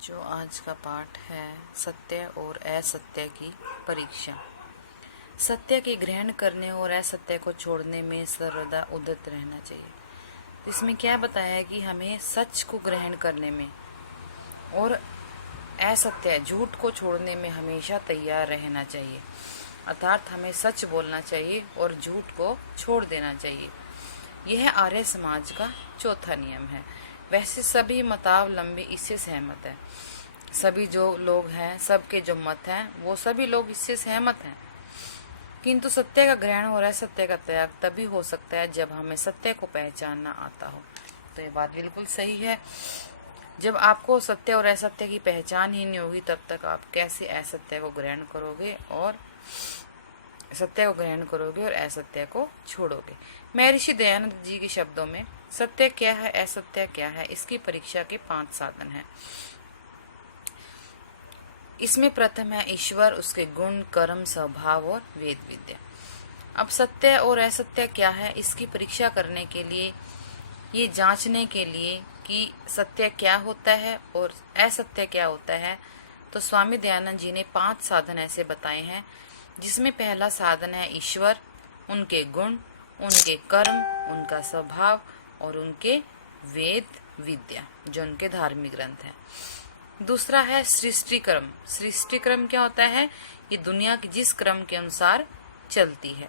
बच्चों, आज का पाठ है सत्य और असत्य की परीक्षा। सत्य के ग्रहण करने और असत्य को छोड़ने में सर्वदा उद्यत रहना चाहिए। तो इसमें क्या बताया है कि हमें सच को ग्रहण करने में और असत्य झूठ को छोड़ने में हमेशा तैयार रहना चाहिए। अर्थात हमें सच बोलना चाहिए और झूठ को छोड़ देना चाहिए। यह आर्य समाज का चौथा नियम है। वैसे सभी मतावलंबी इससे सहमत है। सभी जो लोग हैं, सबके जो मत हैं, वो सभी लोग इससे सहमत हैं। किंतु सत्य का ग्रहण और असत्य का त्याग तभी हो सकता है जब हमें सत्य को पहचानना आता हो। तो ये बात बिल्कुल सही है। जब आपको सत्य और असत्य की पहचान ही नहीं होगी, तब तक आप कैसे असत्य को ग्रहण करोगे और सत्य को ग्रहण करोगे और असत्य को छोड़ोगे। महर्षि दयानंद जी के शब्दों में सत्य क्या है, असत्य क्या है, इसकी परीक्षा के 5 साधन हैं। इसमें प्रथम है ईश्वर, उसके गुण, कर्म, स्वभाव और वेद विद्या। अब सत्य और असत्य क्या है, इसकी परीक्षा करने के लिए, ये जांचने के लिए कि सत्य क्या होता है और असत्य क्या होता है, तो स्वामी दयानंद जी ने 5 साधन ऐसे बताए हैं। जिसमें पहला साधन है ईश्वर, उनके गुण, उनके कर्म, उनका स्वभाव और उनके वेद विद्या, जो उनके धार्मिक ग्रंथ हैं। दूसरा है सृष्टि क्रम। सृष्टि क्रम क्या होता है? ये दुनिया की जिस क्रम के अनुसार चलती है।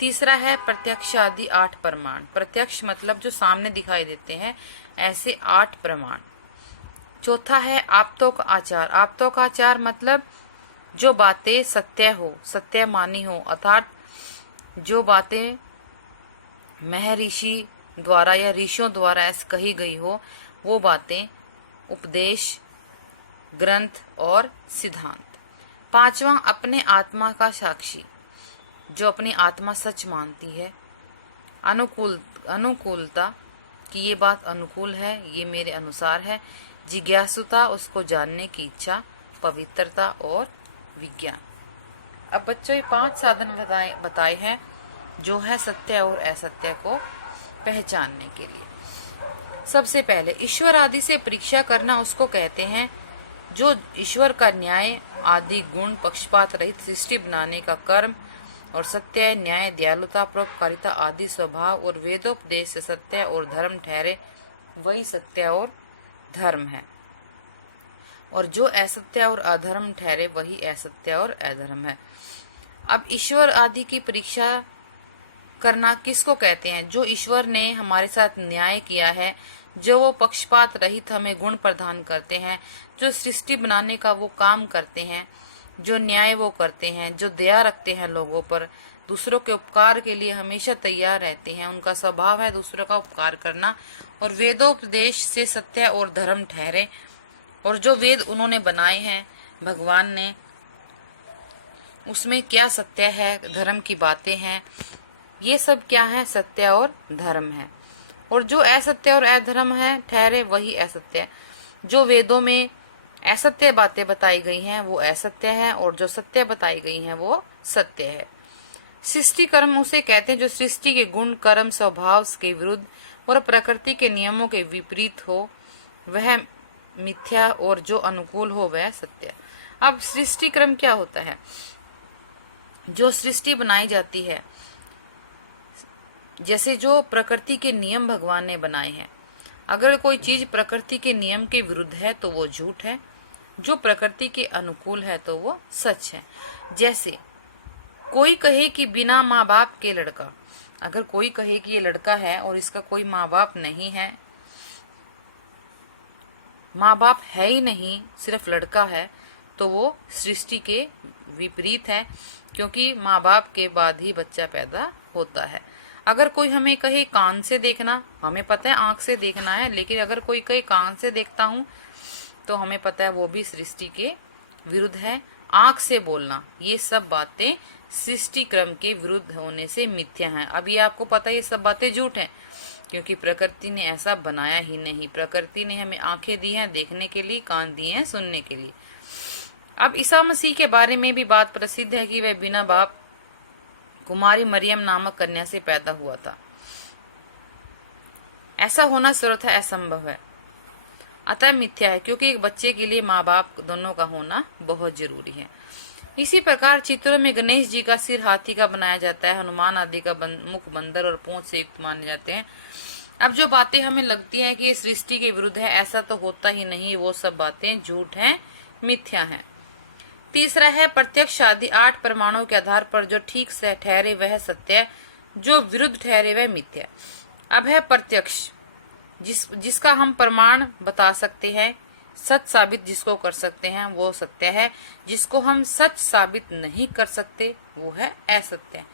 तीसरा है प्रत्यक्ष आदि 8 प्रमाण। प्रत्यक्ष मतलब जो सामने दिखाई देते हैं, ऐसे 8 प्रमाण। चौथा है आप्तोक आचार। आप्तोक आचार मतलब जो बातें सत्य हो, सत्य मानी हो, अर्थात जो बातें महर्षि द्वारा या ऋषियों द्वारा ऐसे कही गई हो, वो बातें, उपदेश, ग्रंथ और सिद्धांत। पांचवा अपने आत्मा का साक्षी, जो अपनी आत्मा सच मानती है। अनुकूलता कि ये बात अनुकूल है, ये मेरे अनुसार है। जिज्ञासुता, उसको जानने की इच्छा। पवित्रता और विज्ञान। अब बच्चों, ये 5 साधन बताए हैं जो है सत्य और असत्य को पहचानने के लिए। सबसे पहले ईश्वर आदि से परीक्षा करना उसको कहते हैं जो ईश्वर का न्याय आदि गुण, पक्षपात रहित सृष्टि बनाने का कर्म और सत्य, न्याय, दयालुता, परोपकारिता आदि स्वभाव और वेदोपदेश से सत्य और धर्म ठहरे, वही सत्य और धर्म है। और जो असत्य और अधर्म ठहरे, वही असत्य और अधर्म है। अब ईश्वर आदि की परीक्षा करना किसको कहते हैं? जो ईश्वर ने हमारे साथ न्याय किया है, जो वो पक्षपात रहित हमें गुण प्रदान करते हैं, जो सृष्टि बनाने का वो काम करते हैं, जो न्याय वो करते हैं, जो दया रखते हैं लोगों पर, दूसरों के उपकार के लिए हमेशा तैयार रहते हैं, उनका स्वभाव है दूसरों का उपकार करना, और वेदोपदेश से सत्य और धर्म ठहरे, और जो वेद उन्होंने बनाए हैं भगवान ने, उसमें क्या सत्य है, धर्म की बातें हैं, ये सब क्या है? सत्य और धर्म है। और जो असत्य और अधर्म है ठहरे, वही असत्य है। जो वेदों में असत्य बातें बताई गई हैं वो असत्य है, और जो सत्य बताई गई हैं वो सत्य है। सृष्टि कर्म उसे कहते हैं जो सृष्टि के गुण, कर्म, स्वभाव के विरुद्ध और प्रकृति के नियमों के विपरीत हो, वह मिथ्या, और जो अनुकूल हो वह सत्य। अब सृष्टि क्रम क्या होता है? जो सृष्टि बनाई जाती है, जैसे जो प्रकृति के नियम भगवान ने बनाए हैं, अगर कोई चीज प्रकृति के नियम के विरुद्ध है तो वो झूठ है, जो प्रकृति के अनुकूल है तो वो सच है। जैसे कोई कहे कि बिना माँ बाप के लड़का, अगर कोई कहे कि ये लड़का है और इसका कोई माँ बाप नहीं है, माँ बाप है ही नहीं, सिर्फ लड़का है, तो वो सृष्टि के विपरीत है, क्योंकि माँ बाप के बाद ही बच्चा पैदा होता है। अगर कोई हमें कहे कान से देखना, हमें पता है आंख से देखना है, लेकिन अगर कोई कहे कान से देखता हूँ, तो हमें पता है वो भी सृष्टि के विरुद्ध है। आंख से बोलना, ये सब बातें सृष्टि क्रम के विरुद्ध होने से मिथ्या हैं। अब ये आपको पता है ये सब बातें झूठ हैं, क्योंकि प्रकृति ने ऐसा बनाया ही नहीं। प्रकृति ने हमें आंखें दी हैं देखने के लिए, कान दिए हैं सुनने के लिए। अब ईसा मसीह के बारे में भी बात प्रसिद्ध है कि वह बिना बाप कुमारी मरियम नामक कन्या से पैदा हुआ था। ऐसा होना सर्वथा असंभव है। अतः मिथ्या है, क्योंकि एक बच्चे के लिए माँ बाप दोनों का होना बहुत जरूरी है। इसी प्रकार चित्रों में गणेश जी का सिर हाथी का बनाया जाता है, हनुमान आदि का मुख बंदर और पूंछ से युक्त माने जाते हैं। अब जो बातें हमें लगती हैं कि ये सृष्टि के विरुद्ध है, ऐसा तो होता ही नहीं, वो सब बातें झूठ हैं, मिथ्या हैं। तीसरा है प्रत्यक्ष आदि 8 प्रमाणों के आधार पर जो ठीक से ठहरे वह सत्य है, जो विरुद्ध ठहरे वह मिथ्या। अब है प्रत्यक्ष, जिसका हम प्रमाण बता सकते हैं, सच साबित जिसको कर सकते हैं वो सत्य है, जिसको हम सच साबित नहीं कर सकते वो है असत्य।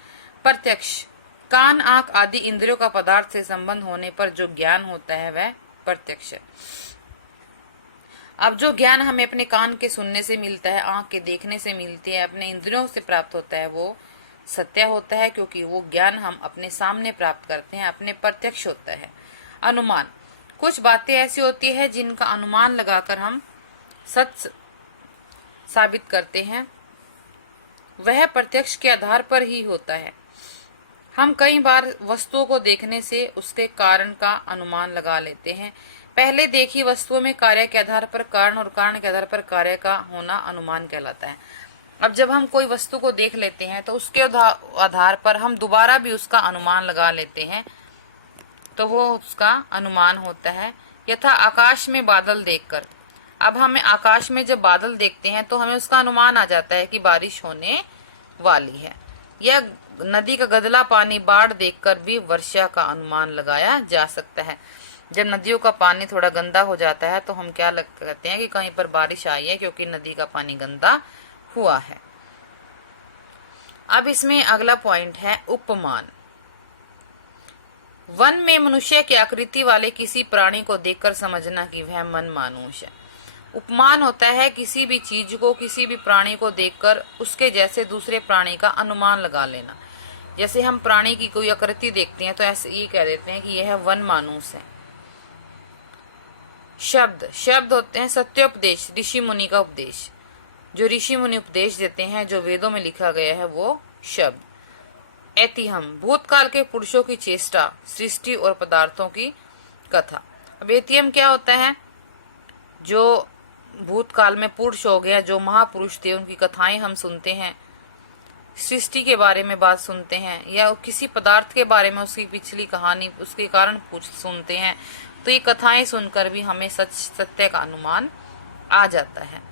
प्रत्यक्ष कान आंख आदि इंद्रियों का पदार्थ से संबंध होने पर जो ज्ञान होता है वह प्रत्यक्ष है। अब जो ज्ञान हमें अपने कान के सुनने से मिलता है, आंख के देखने से मिलती है, अपने इंद्रियों से प्राप्त होता है, वो सत्य होता है, क्योंकि वो ज्ञान हम अपने सामने प्राप्त करते हैं, अपने प्रत्यक्ष होता है। अनुमान, कुछ बातें ऐसी होती है जिनका अनुमान लगाकर हम सच साबित करते हैं, वह प्रत्यक्ष के आधार पर ही होता है। हम कई बार वस्तुओं को देखने से उसके कारण का अनुमान लगा लेते हैं। पहले देखी वस्तुओं में कार्य के आधार पर कारण और कारण के आधार पर कार्य का होना अनुमान कहलाता है। अब जब हम कोई वस्तु को देख लेते हैं तो उसके आधार पर हम दोबारा भी उसका अनुमान लगा लेते हैं, तो वो उसका अनुमान होता है। यथा आकाश में बादल देखकर, अब हमें आकाश में जब बादल देखते हैं तो हमें उसका अनुमान आ जाता है कि बारिश होने वाली है। या नदी का गदला पानी बाढ़ देखकर भी वर्षा का अनुमान लगाया जा सकता है। जब नदियों का पानी थोड़ा गंदा हो जाता है तो हम क्या कहते हैं कि कहीं पर बारिश आई है, क्योंकि नदी का पानी गंदा हुआ है। अब इसमें अगला पॉइंट है उपमान। वन में मनुष्य की आकृति वाले किसी प्राणी को देखकर समझना कि वह मन मानुष है। उपमान होता है किसी भी चीज को, किसी भी प्राणी को देखकर उसके जैसे दूसरे प्राणी का अनुमान लगा लेना। जैसे हम प्राणी की कोई आकृति देखते हैं तो ऐसे ये कह देते हैं कि यह वन मानुष है। शब्द, शब्द होते हैं सत्योपदेश, ऋषि मुनि का उपदेश। जो ऋषि मुनि उपदेश देते हैं, जो वेदों में लिखा गया है, वो शब्द। ऐतिह्यम, भूतकाल के पुरुषों की चेष्टा, सृष्टि और पदार्थों की कथा। अब ऐतिह्यम क्या होता है? जो भूतकाल में पुरुष हो गया, जो महापुरुष थे, उनकी कथाएं हम सुनते हैं, सृष्टि के बारे में बात सुनते हैं, या किसी पदार्थ के बारे में उसकी पिछली कहानी, उसके कारण सुनते हैं, तो ये कथाएं सुनकर भी हमें सत्य का अनुमान आ जाता है।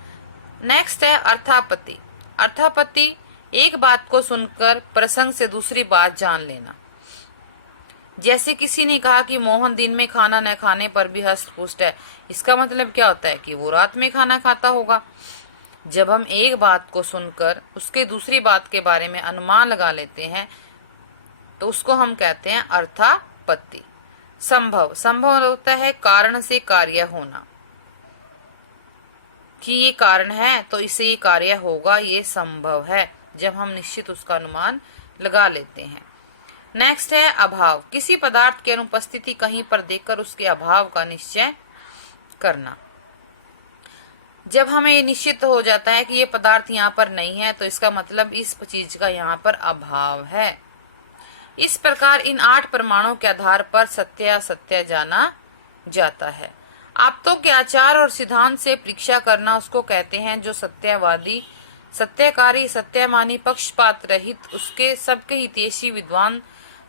नेक्स्ट है अर्थापत्ति। अर्थापत्ति एक बात को सुनकर प्रसंग से दूसरी बात जान लेना। जैसे किसी ने कहा कि मोहन दिन में खाना न खाने पर भी हष्ट पुष्ट है, इसका मतलब क्या होता है कि वो रात में खाना खाता होगा। जब हम एक बात को सुनकर उसके दूसरी बात के बारे में अनुमान लगा लेते हैं तो उसको हम कहते हैं अर्थापत्ति। संभव, संभव होता है कारण से कार्य होना, कि ये कारण है तो इसे ये कार्य होगा, ये संभव है, जब हम निश्चित उसका अनुमान लगा लेते हैं। नेक्स्ट है अभाव। किसी पदार्थ की अनुपस्थिति कहीं पर देखकर उसके अभाव का निश्चय करना। जब हमें ये निश्चित हो जाता है कि ये पदार्थ यहाँ पर नहीं है तो इसका मतलब इस चीज का यहाँ पर अभाव है। इस प्रकार इन 8 प्रमाणों के आधार पर सत्य असत्य जाना जाता है। आप्तों के आचार और सिद्धांत से परीक्षा करना उसको कहते हैं जो सत्यवादी, सत्यकारी, सत्यमानी, पक्षपात रहित, उसके सबके हितैषी, विद्वान,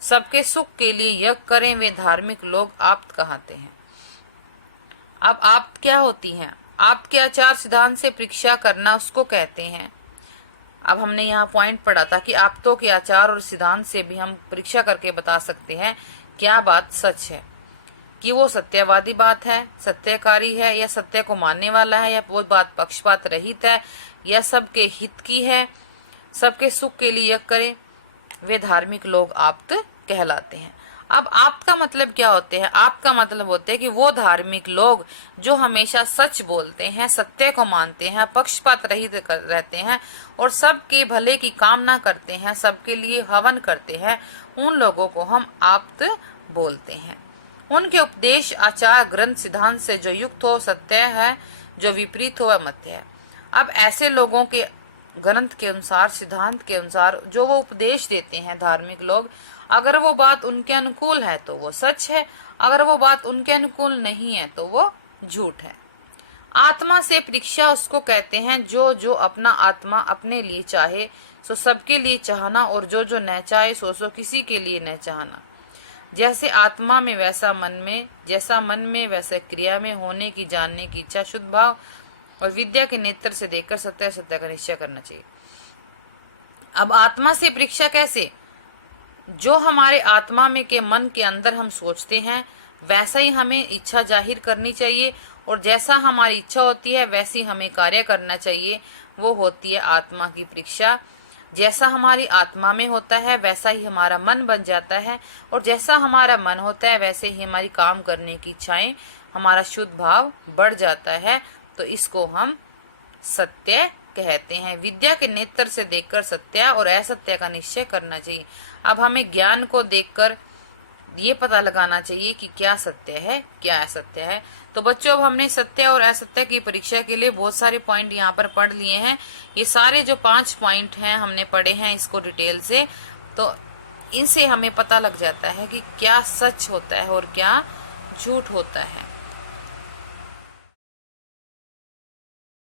सबके सुख के लिए यज्ञ करें, वे धार्मिक लोग आप्त कहते हैं। अब आप्त क्या होती हैं? आप्त के आचार सिद्धांत से परीक्षा करना उसको कहते हैं। अब हमने यहाँ पॉइंट पढ़ा था कि आप्तों के आचार और सिद्धांत से भी हम परीक्षा करके बता सकते हैं क्या बात सच है, कि वो सत्यवादी बात है, सत्यकारी है, या सत्य को मानने वाला है, या वो बात पक्षपात रहित है, या सबके हित की है, सबके सुख के लिए यज्ञ करे, वे धार्मिक लोग आप्त कहलाते हैं। अब आप्त का मतलब क्या होते हैं? आप्त का मतलब होते हैं कि वो धार्मिक लोग जो हमेशा सच बोलते हैं, सत्य को मानते हैं, पक्षपात रहित रहते हैं और सबके भले की कामना करते हैं, सबके लिए हवन करते हैं, उन लोगों को हम आप्त बोलते हैं। उनके उपदेश, आचार, ग्रंथ, सिद्धांत से जो युक्त हो सत्य है, जो विपरीत हो वह मिथ्या है। अब ऐसे लोगों के ग्रंथ के अनुसार, सिद्धांत के अनुसार जो वो उपदेश देते हैं धार्मिक लोग, अगर वो बात उनके अनुकूल है तो वो सच है, अगर वो बात उनके अनुकूल नहीं है तो वो झूठ है। आत्मा से परीक्षा उसको कहते हैं जो जो अपना आत्मा अपने लिए चाहे सो सबके लिए चाहना, और जो जो न चाहे सो किसी के लिए न चाहना। जैसे आत्मा में वैसा मन में, जैसा मन में वैसे क्रिया में होने की, जानने की इच्छा, शुद्ध भाव और विद्या के नेत्र से देखकर सत्य सत्य का निश्चय करना चाहिए। अब आत्मा से परीक्षा कैसे? जो हमारे आत्मा में के मन के अंदर हम सोचते हैं वैसा ही हमें इच्छा जाहिर करनी चाहिए, और जैसा हमारी इच्छा होती है वैसी हमें कार्य करना चाहिए। वो होती है आत्मा की परीक्षा। जैसा हमारी आत्मा में होता है वैसा ही हमारा मन बन जाता है, और जैसा हमारा मन होता है वैसे ही हमारी काम करने की इच्छाएं, हमारा शुद्ध भाव बढ़ जाता है। तो इसको हम सत्य कहते हैं। विद्या के नेत्र से देखकर सत्य और असत्य का निश्चय करना चाहिए। अब हमें ज्ञान को देखकर ये पता लगाना चाहिए कि क्या सत्य है क्या असत्य है। तो बच्चों, अब हमने सत्य और असत्य की परीक्षा के लिए बहुत सारे पॉइंट यहाँ पर पढ़ लिए हैं। ये सारे जो 5 पॉइंट हैं हमने पढ़े हैं इसको डिटेल से, तो इनसे हमें पता लग जाता है कि क्या सच होता है और क्या झूठ होता है।